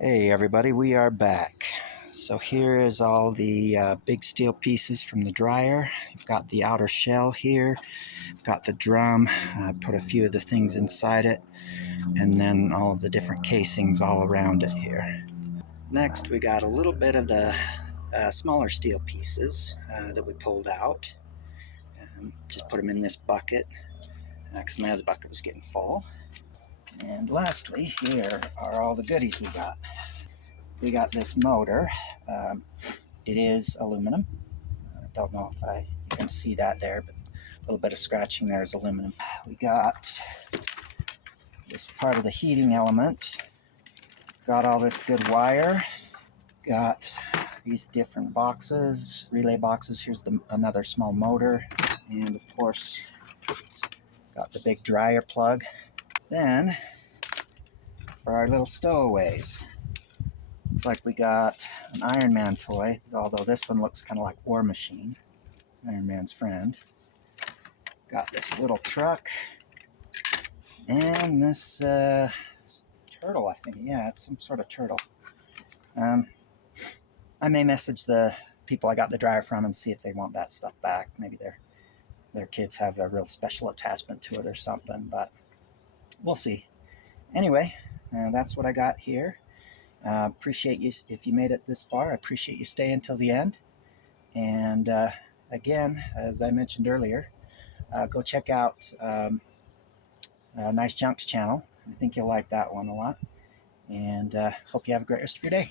Hey everybody, we are back. So here is all the big steel pieces from the dryer. I've got the outer shell here. I've got the drum. I put a few of the things inside it, and then all of the different casings all around it here. Next, we got a little bit of the smaller steel pieces that we pulled out. Just put them in this bucket because my other bucket was getting full. And lastly, here are all the goodies we got. We got this motor. It is aluminum. I don't know if you can see that there, but a little bit of scratching there is aluminum. We got this part of the heating element. Got all this good wire. Got these different boxes, relay boxes. Here's another small motor. And of course, got the big dryer plug. Then, for our little stowaways, looks like we got an Iron Man toy, although this one looks kind of like War Machine, Iron Man's friend. Got this little truck, and this turtle, I think. Yeah, it's some sort of turtle. I may message the people I got the dryer from and see if they want that stuff back. Maybe their kids have a real special attachment to it or something, but we'll see. Anyway, that's what I got here. Appreciate you if you made it this far. I appreciate you staying till the end. And again, as I mentioned earlier, go check out Nice Junk's channel. I think you'll like that one a lot. And hope you have a great rest of your day.